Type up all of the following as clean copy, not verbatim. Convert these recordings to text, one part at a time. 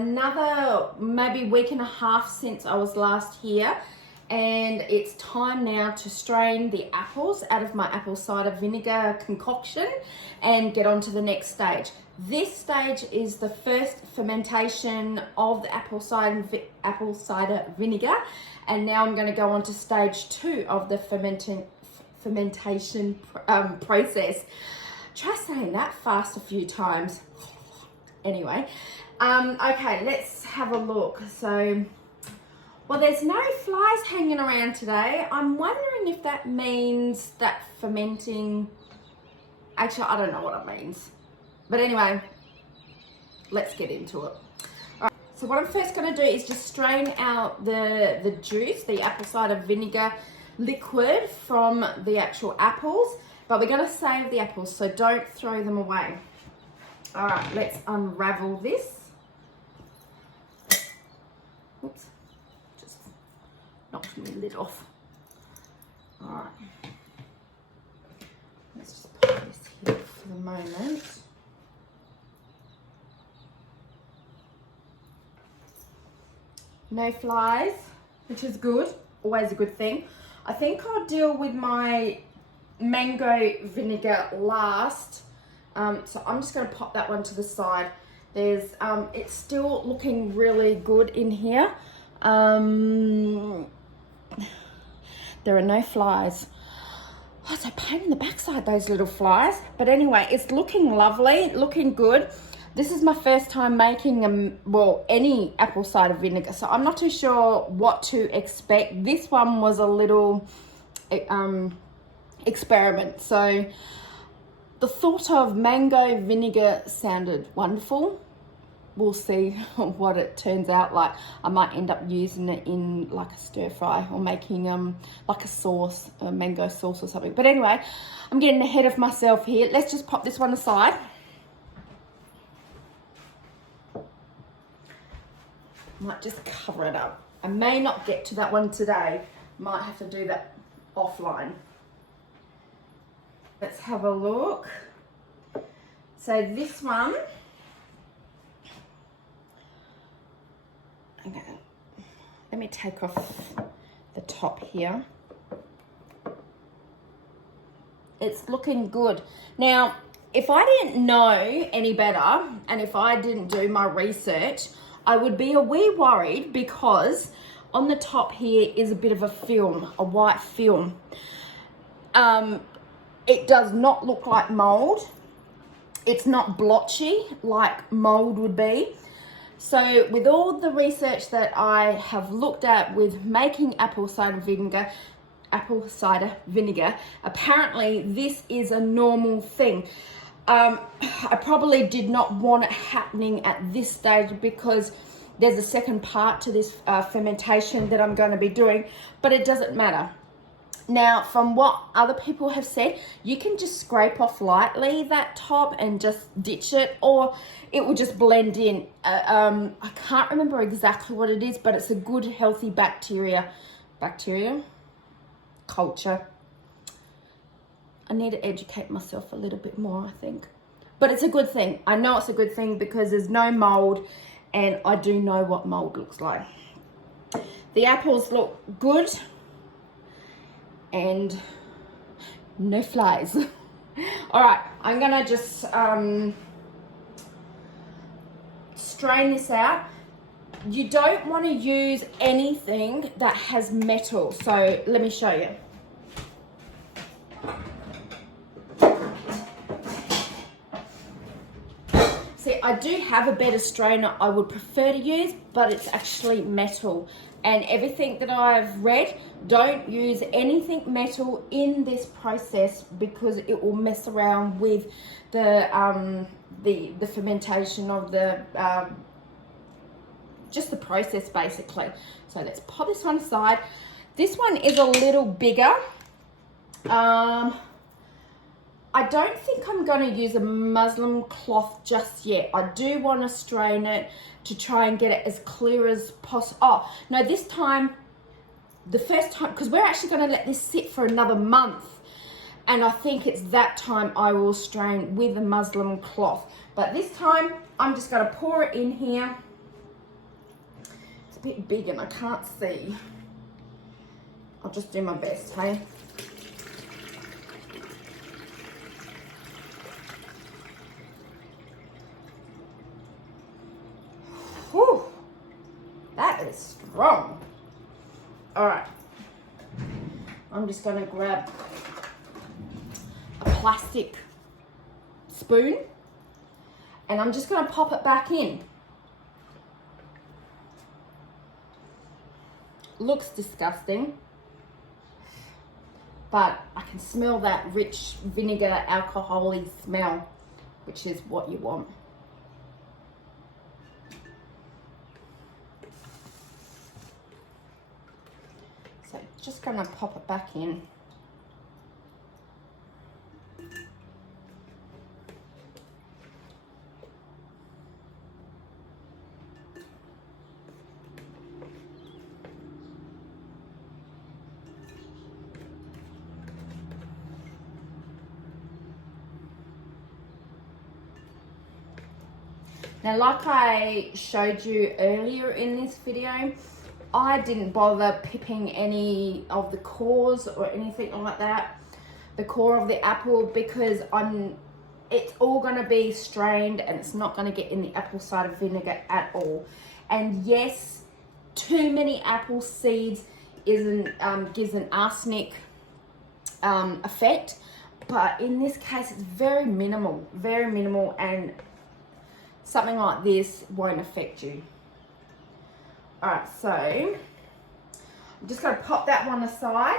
another maybe week and a half since I was last here, and it's time now to strain the apples out of my apple cider vinegar concoction and get on to the next stage. This stage is the first fermentation of the apple cider vinegar, and now I'm going to go on to stage 2 of the fermentation process. Try saying that fast a few times. Anyway, okay, let's have a look. So, well, there's no flies hanging around today. I'm wondering if that means that fermenting, actually, I don't know what it means. But anyway, let's get into it. All right, so what I'm first going to do is just strain out the juice, the apple cider vinegar liquid from the actual apples. But we're going to save the apples, so don't throw them away. All right, let's unravel this. Oops, just knocked my lid off. All right, let's just put this here for the moment. No flies, which is good, always a good thing. I think I'll deal with my mango vinegar last. So I'm just going to pop that one to the side. There's, it's still looking really good in here. There are no flies. Oh, it's a pain in the backside, those little flies. But anyway, it's looking lovely, looking good. This is my first time making any apple cider vinegar, so I'm not too sure what to expect. This one was a little experiment. So the thought of mango vinegar sounded wonderful. We'll see what it turns out like. I might end up using it in like a stir fry or making like a sauce, a mango sauce or something. But anyway, I'm getting ahead of myself here. Let's just pop this one aside. Might just cover it up. I may not get to that one today. Might have to do that offline. Let's have a look. So this one, okay, let me take off the top here. It's looking good. Now, if I didn't know any better, and if I didn't do my research, I would be a wee worried because on the top here is a bit of a film, a white film. It does not look like mold. It's not blotchy like mold would be. So with all the research that I have looked at with making apple cider vinegar, apparently this is a normal thing. I probably did not want it happening at this stage because there's a second part to this fermentation that I'm going to be doing, but it doesn't matter. Now, from what other people have said, you can just scrape off lightly that top and just ditch it, or it will just blend in. I can't remember exactly what it is, but it's a good, healthy culture. I need to educate myself a little bit more, I think. But it's a good thing. I know it's a good thing because there's no mold, and I do know what mold looks like. The apples look good, and no flies. All right, I'm gonna just strain this out. You don't want to use anything that has metal, so let me show you. See, I do have a better strainer I would prefer to use, but it's actually metal. And everything that I've read, don't use anything metal in this process because it will mess around with the fermentation of the just the process basically. So let's pop this one aside. This one is a little bigger. I don't think I'm going to use a muslin cloth just yet. I do want to strain it to try and get it as clear as possible. Oh, no, this time, the first time, because we're actually going to let this sit for another month. And I think it's that time I will strain with a muslin cloth. But this time, I'm just going to pour it in here. a bit big and I can't see. I'll just do my best, hey? Whew, that is strong. All right, I'm just gonna grab a plastic spoon and I'm just gonna pop it back in. Looks disgusting, but I can smell that rich vinegar, alcohol-y smell, which is what you want. So just gonna pop it back in. Now, like I showed you earlier in this video, I didn't bother pipping any of the cores or anything like that, the core of the apple, because it's all going to be strained and it's not going to get in the apple cider vinegar at all. And yes, too many apple seeds gives an arsenic effect, but in this case it's very minimal, and something like this won't affect you. All right, so I'm just going to pop that one aside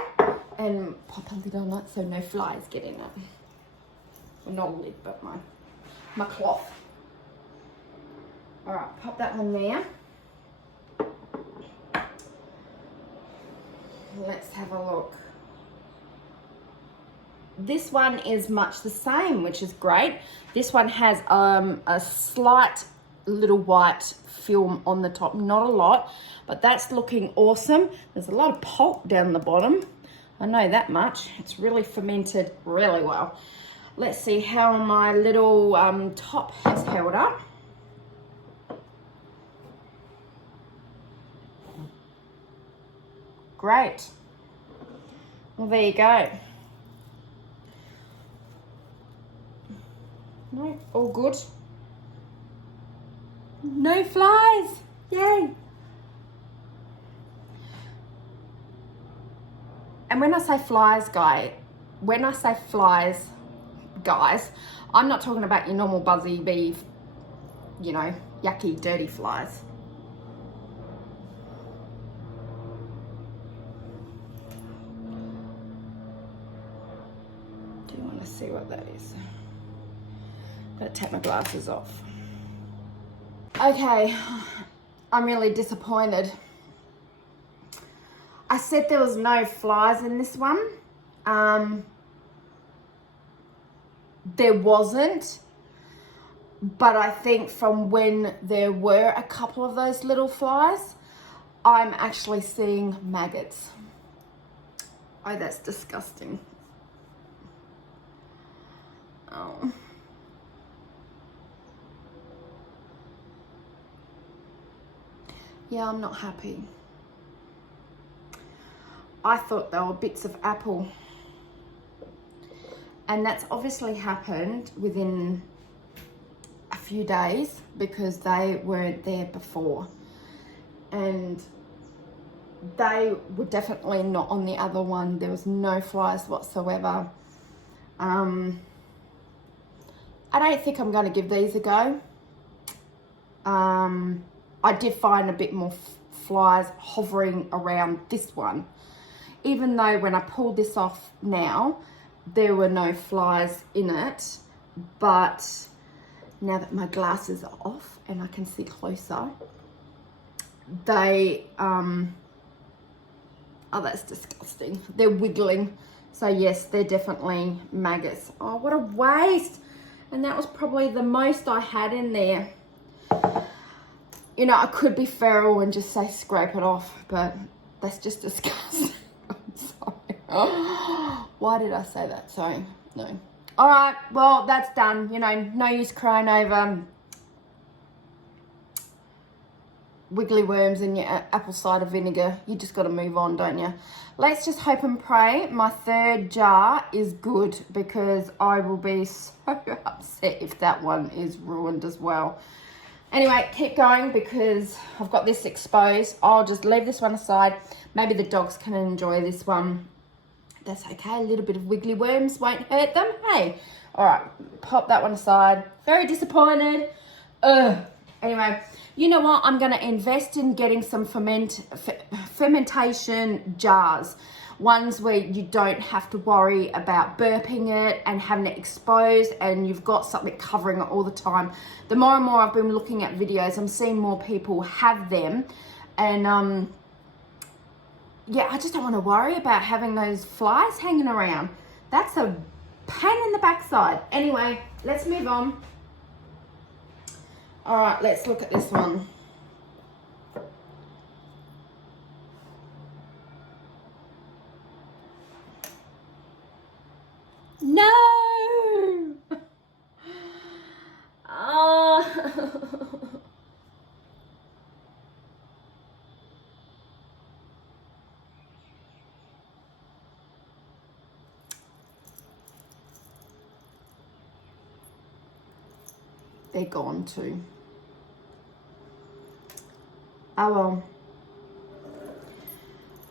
and pop a lid on it so no flies get in it. Well, not a lid, but my cloth. All right, pop that one there. Let's have a look. This one is much the same, which is great. This one has a slight little white film on the top, not a lot, but that's looking awesome. There's a lot of pulp down the bottom. I know that much. It's really fermented really well. Let's see how my little top has held up. Great. Well, there you go. No, all good. No flies. Yay. And when I say flies, guys, I'm not talking about your normal buzzy bee, you know, yucky, dirty flies. Do you want to see what that is? Gotta take my glasses off. Okay, I'm really disappointed. I said there was no flies in this one. There wasn't, but I think from when there were a couple of those little flies, I'm actually seeing maggots. Oh, that's disgusting. Oh. Yeah, I'm not happy. I thought they were bits of apple. And that's obviously happened within a few days because they weren't there before. And they were definitely not on the other one. There was no flies whatsoever. I don't think I'm going to give these a go. I did find a bit more flies hovering around this one. Even though when I pulled this off now, there were no flies in it. But now that my glasses are off and I can see closer, they, oh, that's disgusting. They're wiggling. So yes, they're definitely maggots. Oh, what a waste. And that was probably the most I had in there. You know, I could be feral and just say scrape it off, but that's just disgusting. I'm sorry. Oh, why did I say that? So, no. All right, well, that's done. You know, no use crying over wiggly worms in your apple cider vinegar, you just got to move on, don't you? Let's just hope and pray my third jar is good, because I will be so upset if that one is ruined as well. Anyway, keep going because I've got this exposed. I'll just leave this one aside. Maybe the dogs can enjoy this one. That's okay. A little bit of wiggly worms won't hurt them. Hey, all right, pop that one aside. Very disappointed. Anyway, you know what? I'm going to invest in getting some fermentation jars. Ones where you don't have to worry about burping it and having it exposed, and you've got something covering it all the time. The more and more I've been looking at videos, I'm seeing more people have them. And yeah, I just don't want to worry about having those flies hanging around. That's a pain in the backside. Anyway, let's move on. All right, let's look at this one. No! Oh. They're gone too. Oh well.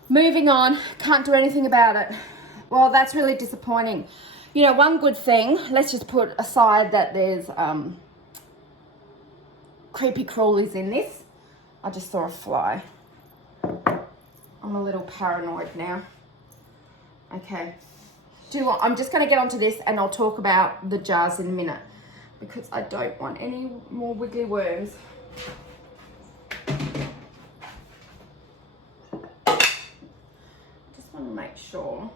Moving on, can't do anything about it. Well, that's really disappointing. You know, one good thing, let's just put aside that there's creepy crawlies in this. I just saw a fly. I'm a little paranoid now. Okay. Do you know what? I'm just going to get onto this and I'll talk about the jars in a minute, because I don't want any more wiggly worms. Just want to make sure.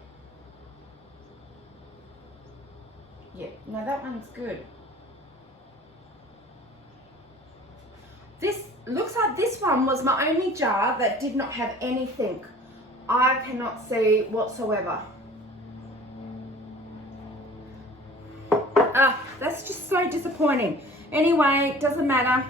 Yeah, no, that one's good. This looks like this one was my only jar that did not have anything. I cannot see whatsoever. That's just so disappointing. Anyway, doesn't matter.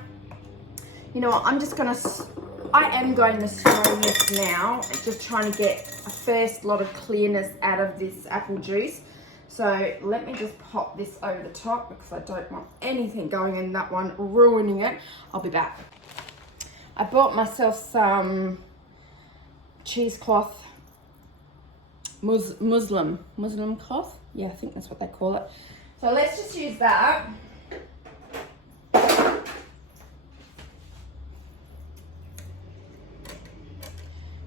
You know what, I am going to strain this now, just trying to get a first lot of clearness out of this apple juice. So let me just pop this over the top, because I don't want anything going in that one, ruining it. I'll be back. I bought myself some cheesecloth, Muslim cloth. Yeah, I think that's what they call it. So let's just use that.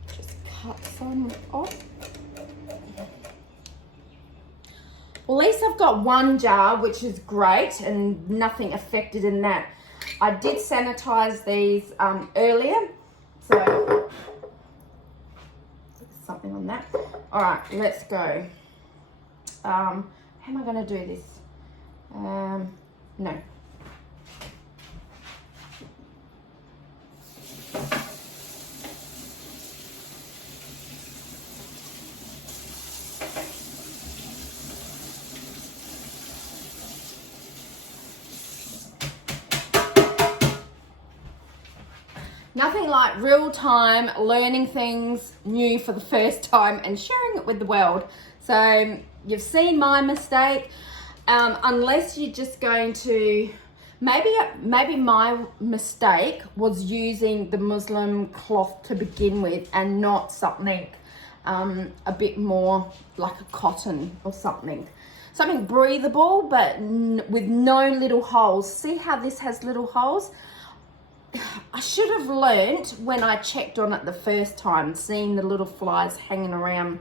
Just cut some off. Well, at least I've got one jar, which is great, and nothing affected in that. I did sanitize these earlier, so something on that. All right, let's go. How am I going to do this? No. Nothing like real time learning things new for the first time and sharing it with the world. So you've seen my mistake. Unless you're just going to, maybe my mistake was using the Muslim cloth to begin with and not something a bit more like a cotton or something breathable, but with no little holes. See how this has little holes? I should have learnt when I checked on it the first time, seeing the little flies hanging around,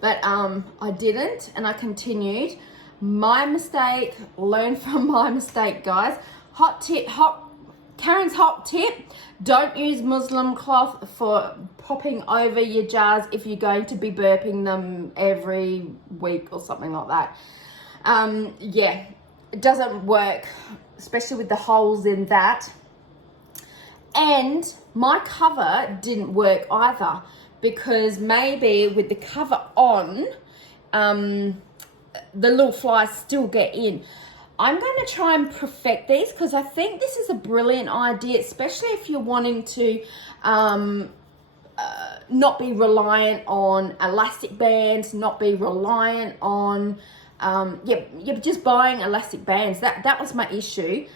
but I didn't, and I continued. My mistake, learn from my mistake, guys. Karren's hot tip, don't use Muslim cloth for popping over your jars if you're going to be burping them every week or something like that. Yeah, it doesn't work, especially with the holes in that. And my cover didn't work either, because maybe with the cover on, the little flies still get in. I'm going to try and perfect these because I think this is a brilliant idea, especially if you're wanting to not be reliant on elastic bands, not be reliant on, you're just buying elastic bands. That was my issue.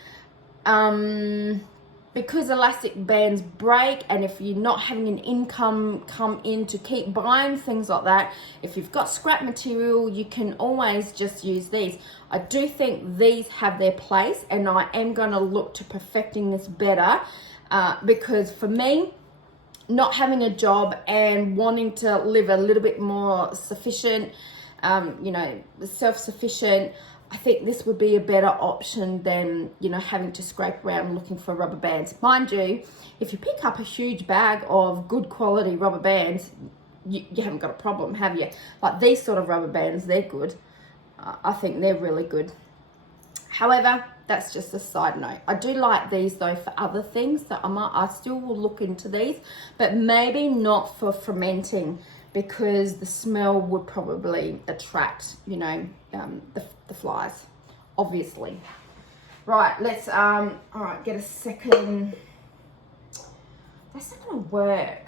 Because elastic bands break, and if you're not having an income come in to keep buying things like that, if you've got scrap material, you can always just use these. I do think these have their place, and I am going to look to perfecting this better because for me, not having a job and wanting to live a little bit more sufficient, you know, self-sufficient, I think this would be a better option than, you know, having to scrape around looking for rubber bands. Mind you, if you pick up a huge bag of good quality rubber bands, you haven't got a problem, have you? Like these sort of rubber bands, they're good. I think they're really good. However, that's just a side note. I do like these though for other things, so I still will look into these, but maybe not for fermenting, because the smell would probably attract, you know, the flies, obviously. Right, let's, all right, get a second. That's not gonna work.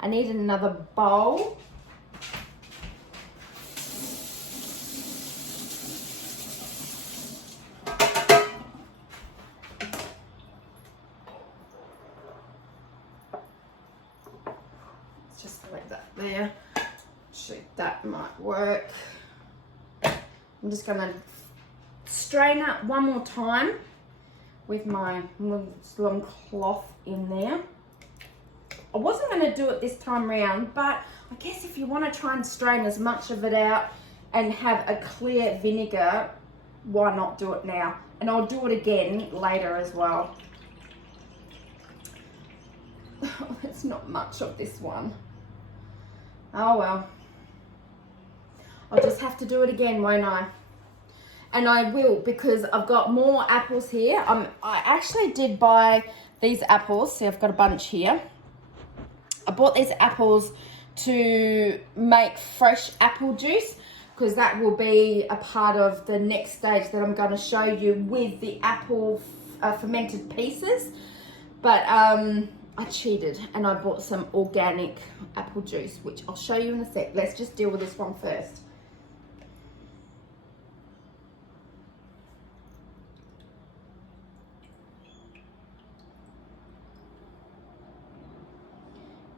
I need another bowl. There, shoot, that might work. I'm just gonna strain it one more time with my long cloth in there. I wasn't gonna do it this time round, but I guess if you want to try and strain as much of it out and have a clear vinegar, why not do it now? And I'll do it again later as well. It's not much of this one. Oh well, I'll just have to do it again, won't I? And I will, because I've got more apples here. I actually did buy these apples. See, I've got a bunch here. I bought these apples to make fresh apple juice, because that will be a part of the next stage that I'm going to show you with the apple fermented pieces. But I cheated and I bought some organic apple juice, which I'll show you in a sec. Let's just deal with this one first.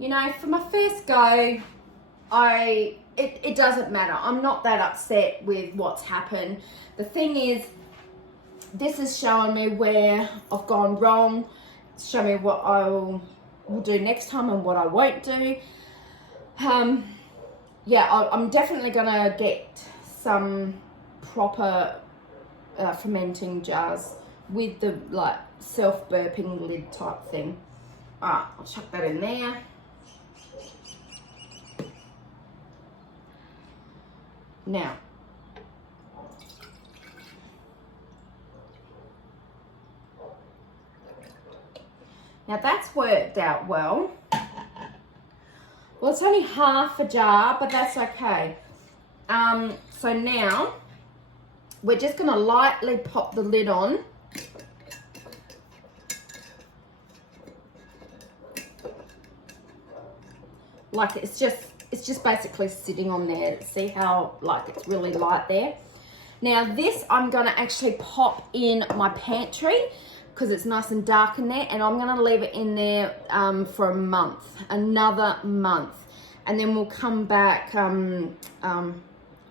You know, for my first go, it doesn't matter. I'm not that upset with what's happened. The thing is, this is showing me where I've gone wrong. Show me what I will do next time and what I won't do. Yeah, I'm definitely gonna get some proper fermenting jars with the like self-burping lid type thing. All right, I'll chuck that in there. Now, that's worked out well. Well, it's only half a jar, but that's okay. So now, we're just gonna lightly pop the lid on. Like it's just basically sitting on there. See how like it's really light there? Now this I'm gonna actually pop in my pantry, because it's nice and dark in there, and I'm gonna leave it in there for a month, another month, and then we'll come back,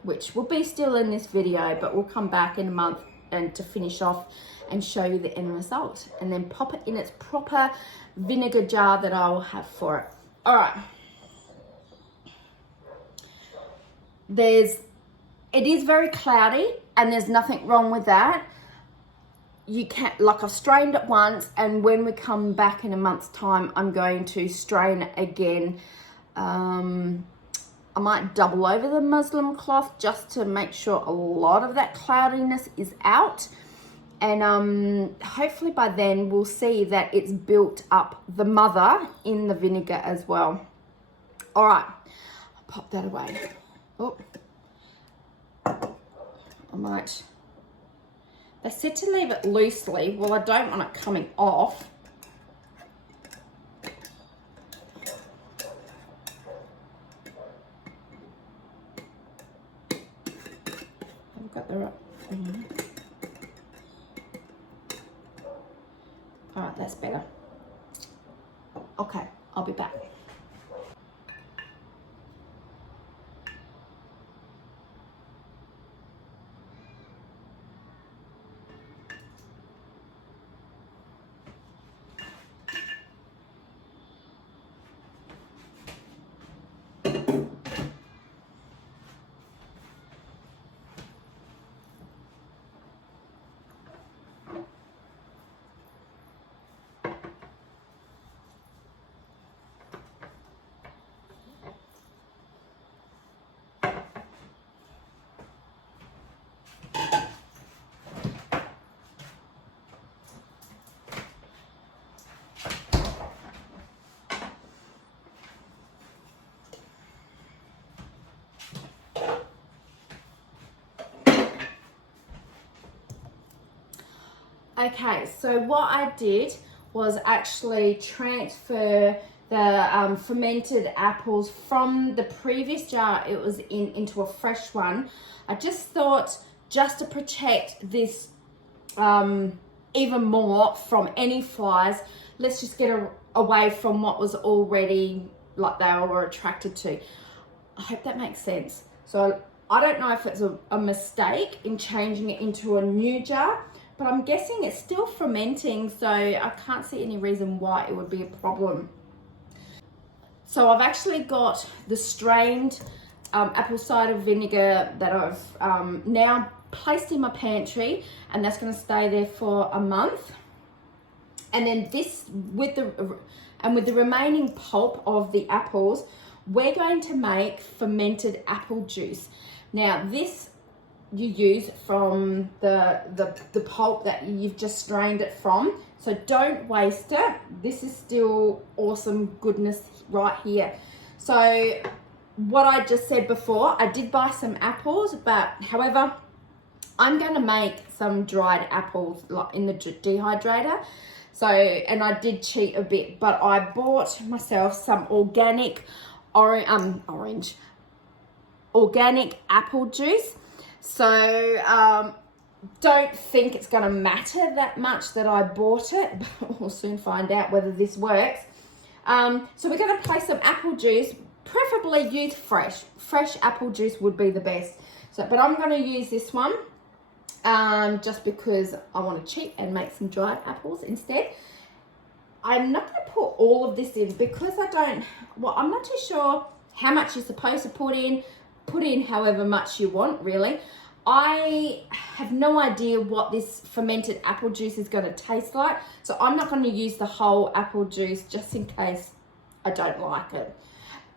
which will be still in this video, but we'll come back in a month and to finish off and show you the end result, and then pop it in its proper vinegar jar that I will have for it. All right. It is very cloudy, and there's nothing wrong with that. You can't, like I've strained it once, and when we come back in a month's time, I'm going to strain it again. I might double over the muslin cloth just to make sure a lot of that cloudiness is out. And hopefully by then we'll see that it's built up the mother in the vinegar as well. All right, I'll pop that away. Oh, I might They said to leave it loosely. Well, I don't want it coming off. I've got the right thing. All right, that's better. Okay, I'll be back. Okay, so what I did was actually transfer the fermented apples from the previous jar it was in into a fresh one. I just thought, just to protect this even more from any flies, let's just get away from what was already, like, they were attracted to. I hope that makes sense. So I don't know if it's a mistake in changing it into a new jar, but I'm guessing it's still fermenting, so I can't see any reason why it would be a problem. So I've actually got the strained apple cider vinegar that I've now placed in my pantry, and that's going to stay there for a month. And then this, with the remaining pulp of the apples, we're going to make fermented apple juice. Now this you use from the pulp that you've just strained it from, so don't waste it. This is still awesome goodness right here. So what I just said before, I did buy some apples, but however, I'm going to make some dried apples like in the dehydrator. So, and I did cheat a bit, but I bought myself some organic organic apple juice. So don't think it's going to matter that much that I bought it, but we'll soon find out whether this works. So we're going to place some apple juice, preferably use fresh apple juice would be the best. So, but I'm going to use this one just because I want to cheat and make some dried apples instead. I'm not going to put all of this in because I'm not too sure how much you're supposed to put in. Put in however much you want, really. I have no idea what this fermented apple juice is going to taste like, so I'm not going to use the whole apple juice just in case I don't like it.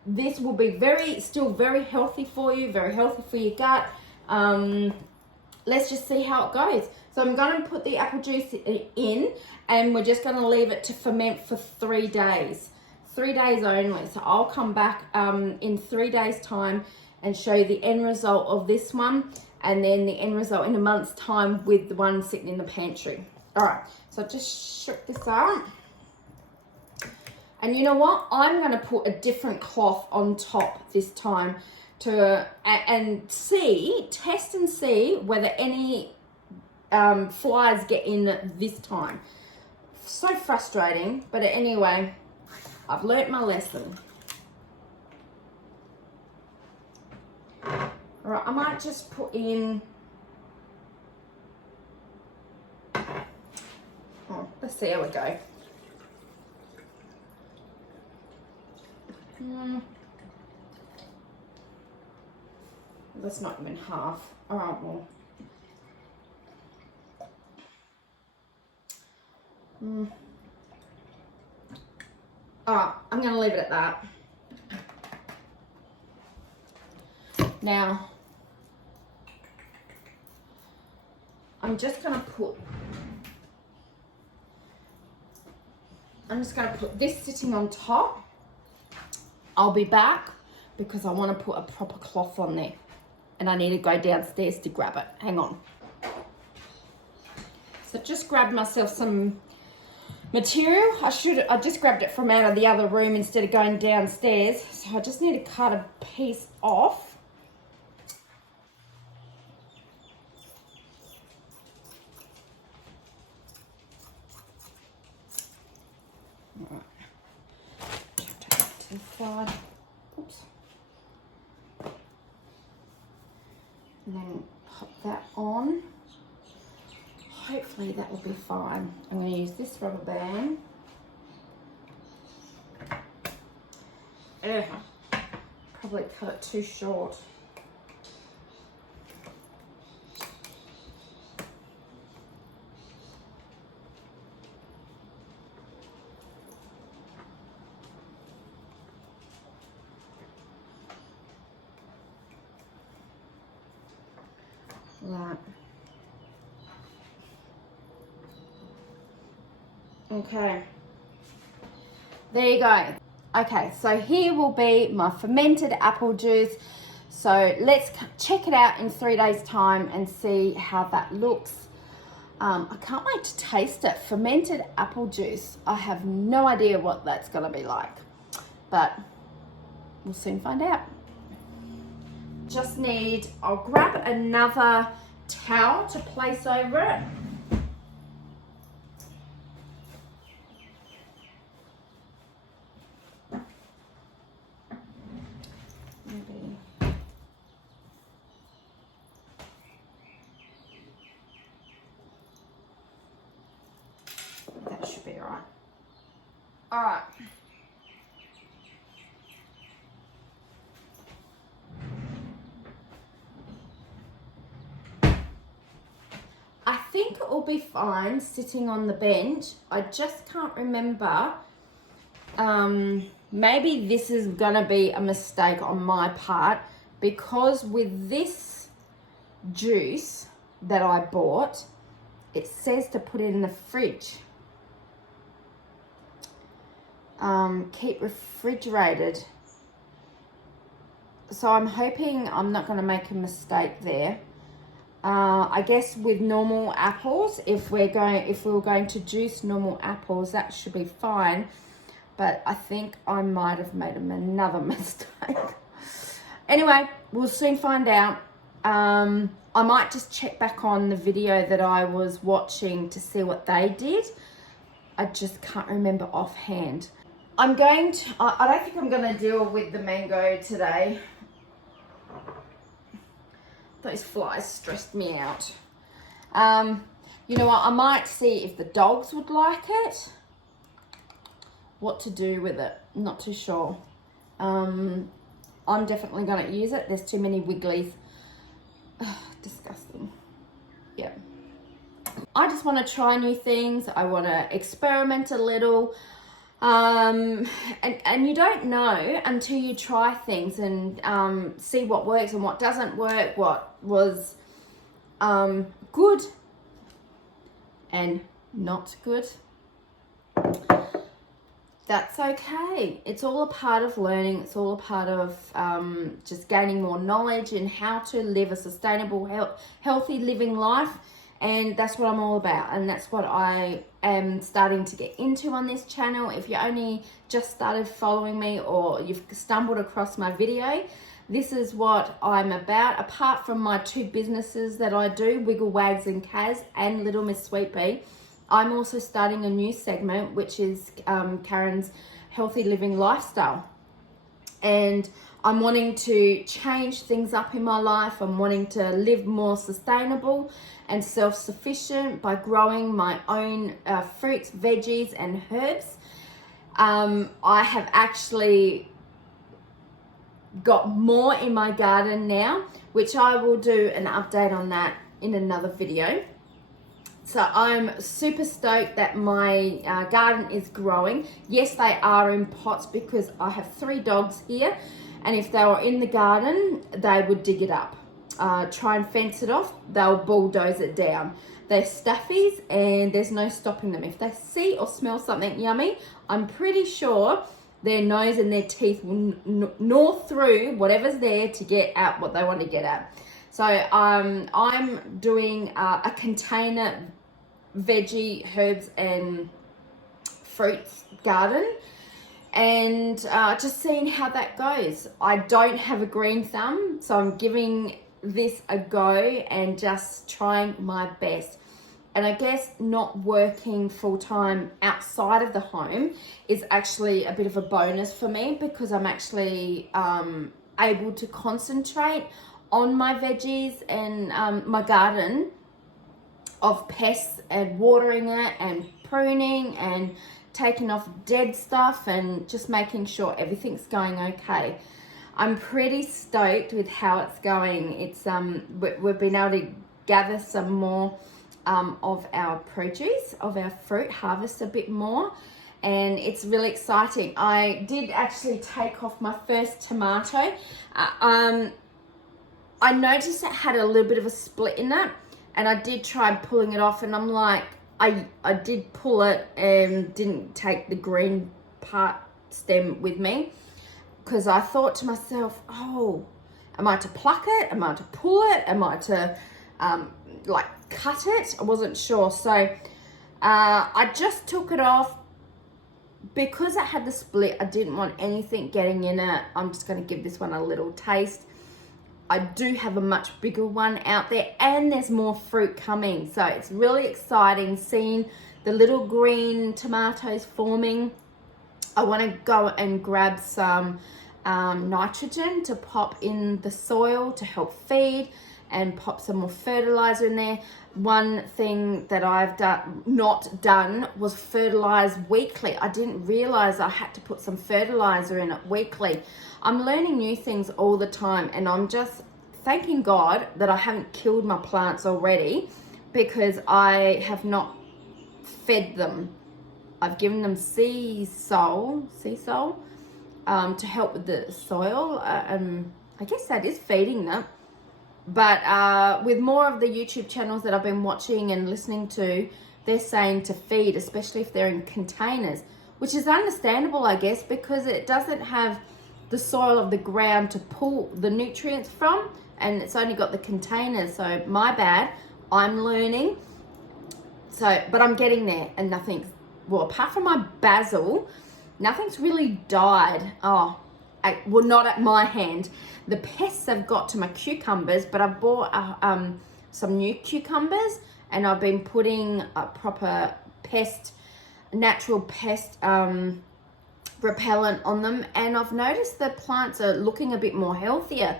This will be still very healthy for you, very healthy for your gut. Let's just see how it goes. So I'm going to put the apple juice in, and we're just going to leave it to ferment for 3 days. 3 days only. So I'll come back in 3 days time and show you the end result of this one, and then the end result in a month's time with the one sitting in the pantry. All right, so just shook this up. And you know what? I'm going to put a different cloth on top this time to test and see whether any flies get in this time. So frustrating, but anyway, I've learnt my lesson. All right, I might just put in, let's see how we go. That's not even half. All right, well. All right, I'm going to leave it at that. Now, I'm just going to put this sitting on top. I'll be back because I want to put a proper cloth on there, and I need to go downstairs to grab it. Hang on. So just grabbed myself some material. I just grabbed it from out of the other room instead of going downstairs. So I just need to cut a piece off. All right. Take that to the side. Oops. And then pop that on. Hopefully that will be fine. I'm going to use this rubber band. Ugh, probably cut it too short. Right. Okay, there you go. Okay, so here will be my fermented apple juice. So let's check it out in 3 days time and see how that looks. I can't wait to taste it. Fermented apple juice. I have no idea what that's gonna be like, but we'll soon find out. I'll grab another towel to place over it. That should be all right. All right. I think it will be fine sitting on the bench. I just can't remember. Maybe this is gonna be a mistake on my part, because with this juice that I bought, it says to put it in the fridge. Keep refrigerated. So I'm hoping I'm not gonna make a mistake there. I guess with normal apples, if we were going to juice normal apples, that should be fine. But I think I might have made another mistake. Anyway, we'll soon find out. I might just check back on the video that I was watching to see what they did. I just can't remember offhand. I don't think I'm going to deal with the mango today. Those flies stressed me out. You know what? I might see if the dogs would like it. What to do with it? Not too sure. I'm definitely going to use it. There's too many wigglies. Ugh, disgusting. Yeah. I just want to try new things. I want to experiment a little. And you don't know until you try things and see what works and what doesn't work, what was good and not good. That's okay. It's all a part of learning. It's all a part of just gaining more knowledge in how to live a sustainable, healthy living life. And that's what I'm all about. And that's what I am starting to get into on this channel. If you only just started following me or you've stumbled across my video, this is what I'm about. Apart from my 2 businesses that I do, Wiggle Wags and Kaz and Little Miss Sweet Pea, I'm also starting a new segment, which is Karren's Healthy Living Lifestyle. And I'm wanting to change things up in my life. I'm wanting to live more sustainable and self-sufficient by growing my own fruits, veggies, and herbs. I have actually got more in my garden now, which I will do an update on that in another video. So I'm super stoked that my garden is growing. Yes, they are in pots because I have 3 dogs here, and if they were in the garden, they would dig it up. Try and fence it off, they'll bulldoze it down. They're stuffies and there's no stopping them. If they see or smell something yummy, I'm pretty sure their nose and their teeth will gnaw through whatever's there to get out what they want to get at. So I'm doing a container veggie, herbs and fruits garden, and just seeing how that goes. I don't have a green thumb, so I'm giving this a go and just trying my best. And I guess not working full-time outside of the home is actually a bit of a bonus for me, because I'm actually able to concentrate on my veggies and my garden of pests, and watering it and pruning and taking off dead stuff and just making sure everything's going okay. I'm pretty stoked with how it's going. It's we've been able to gather some more of our produce, of our fruit, harvest a bit more, and it's really exciting. I did actually take off my first tomato. I noticed it had a little bit of a split in it, and I did try pulling it off, and I'm like, I did pull it and didn't take the green part stem with me, because I thought to myself, oh, am I to pluck it? Am I to pull it? Am I to like cut it? I wasn't sure. So I just took it off. Because it had the split, I didn't want anything getting in it. I'm just going to give this one a little taste. I do have a much bigger one out there, and there's more fruit coming. So it's really exciting seeing the little green tomatoes forming. I want to go and grab some nitrogen to pop in the soil to help feed, and pop some more fertilizer in there. One thing that I've not done was fertilize weekly. I didn't realize I had to put some fertilizer in it weekly. I'm learning new things all the time, and I'm just thanking God that I haven't killed my plants already, because I have not fed them. I've given them sea salt to help with the soil. I guess that is feeding them. But with more of the YouTube channels that I've been watching and listening to, they're saying to feed, especially if they're in containers, which is understandable, I guess, because it doesn't have the soil of the ground to pull the nutrients from, and it's only got the containers. So my bad, I'm learning. So, but I'm getting there, and nothing's, well, apart from my basil, nothing's really died. Well, not at my hand. The pests have got to my cucumbers, but I've bought some new cucumbers, and I've been putting a proper natural pest repellent on them, and I've noticed the plants are looking a bit more healthier.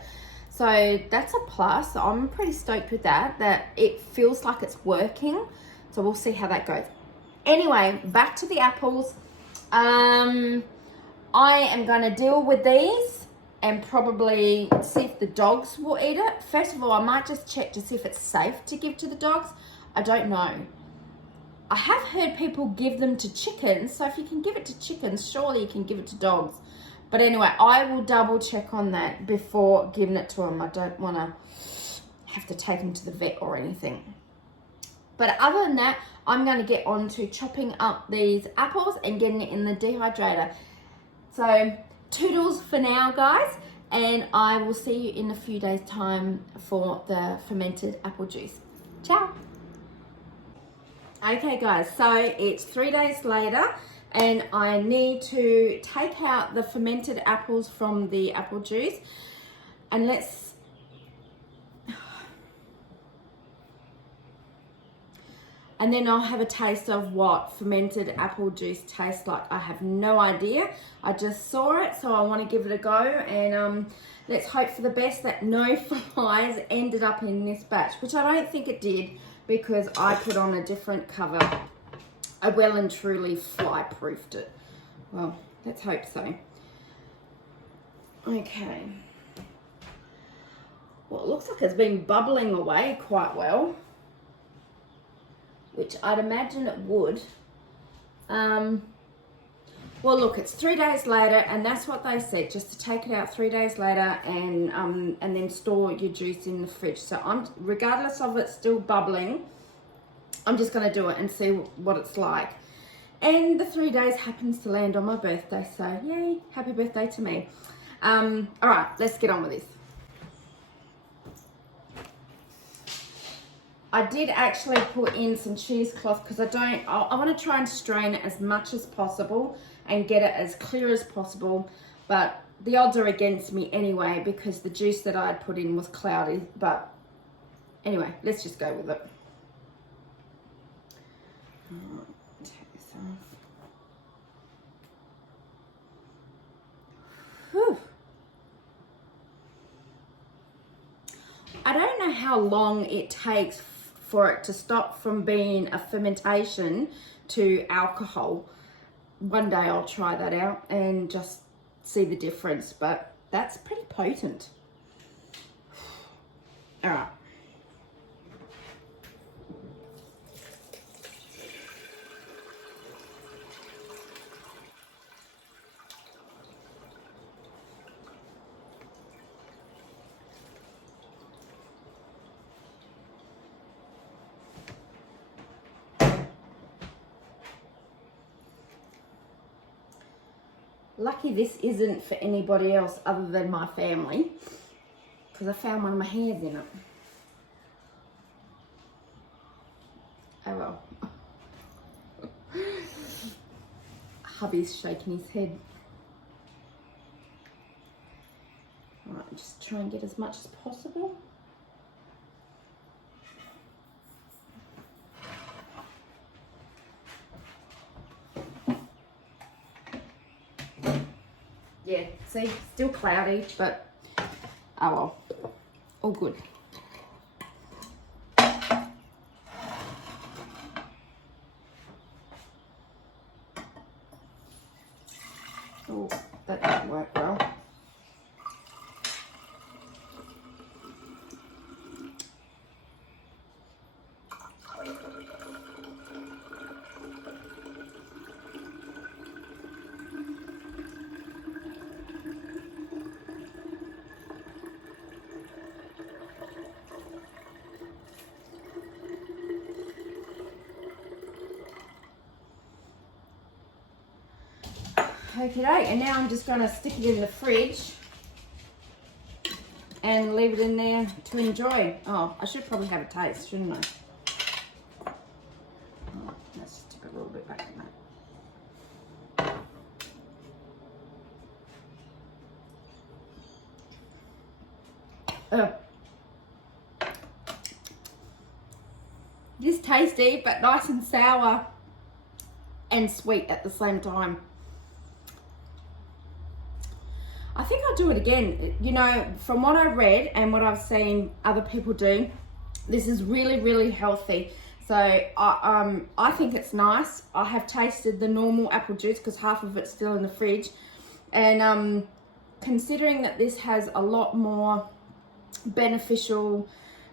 So that's a plus. I'm pretty stoked with that it feels like it's working. So we'll see how that goes. Anyway, back to the apples. I am going to deal with these and probably see if the dogs will eat it. First of all, I might just check to see if it's safe to give to the dogs. I don't know. I have heard people give them to chickens, so if you can give it to chickens, surely you can give it to dogs. But anyway, I will double check on that before giving it to them. I don't want to have to take them to the vet or anything. But other than that, I'm going to get on to chopping up these apples and getting it in the dehydrator. So toodles for now, guys, and I will see you in a few days' time for the fermented apple juice. Ciao. Okay, guys, so it's 3 days later, and I need to take out the fermented apples from the apple juice, and and then I'll have a taste of what fermented apple juice tastes like. I have no idea. I just saw it, so I want to give it a go, and let's hope for the best that no flies ended up in this batch, which I don't think it did, because I put on a different cover. I well and truly fly-proofed it. Well, let's hope so. Okay. Well, it looks like it's been bubbling away quite well, which I'd imagine it would. Well, look, it's 3 days later, and that's what they said, just to take it out 3 days later and then store your juice in the fridge. So regardless of it still bubbling, I'm just going to do it and see what it's like. And the 3 days happens to land on my birthday, so yay, happy birthday to me. All right, let's get on with this. I did actually put in some cheesecloth because I want to try and strain it as much as possible and get it as clear as possible, but the odds are against me anyway because the juice that I had put in was cloudy. But anyway, let's just go with it. Take this off. Whew. I don't know how long it takes for it to stop from being a fermentation to alcohol. One day I'll try that out and just see the difference, but that's pretty potent. All right. Lucky this isn't for anybody else other than my family, because I found one of my hairs in it. Oh well. Hubby's shaking his head. Alright, just try and get as much as possible. Yeah, see, still cloudy, but oh well, all good. Oh, that didn't work well. Okay, and now I'm just going to stick it in the fridge and leave it in there to enjoy. Oh, I should probably have a taste, shouldn't I? Oh, let's just tip it a little bit back in that. It is tasty, but nice and sour and sweet at the same time. I think I'll do it again. You know, from what I've read and what I've seen other people do, this is really, really healthy. So I think it's nice. I have tasted the normal apple juice because half of it's still in the fridge. And considering that this has a lot more beneficial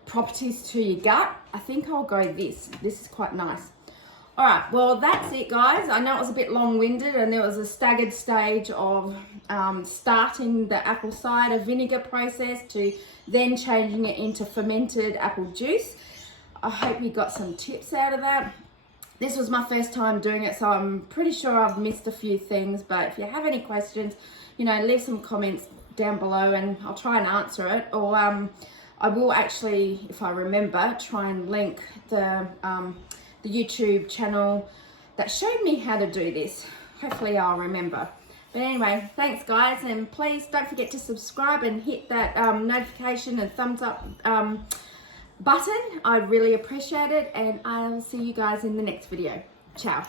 properties to your gut, I think I'll go this. This is quite nice. All right, well, that's it, guys. I know it was a bit long-winded and there was a staggered stage of starting the apple cider vinegar process to then changing it into fermented apple juice. I hope you got some tips out of that. This was my first time doing it, so I'm pretty sure I've missed a few things, but if you have any questions, you know, leave some comments down below and I'll try and answer it. Or I will actually, if I remember, try and link the YouTube channel that showed me how to do this. Hopefully I'll remember. But anyway, thanks guys, and please don't forget to subscribe and hit that notification and thumbs up button. I really appreciate it, and I'll see you guys in the next video. Ciao.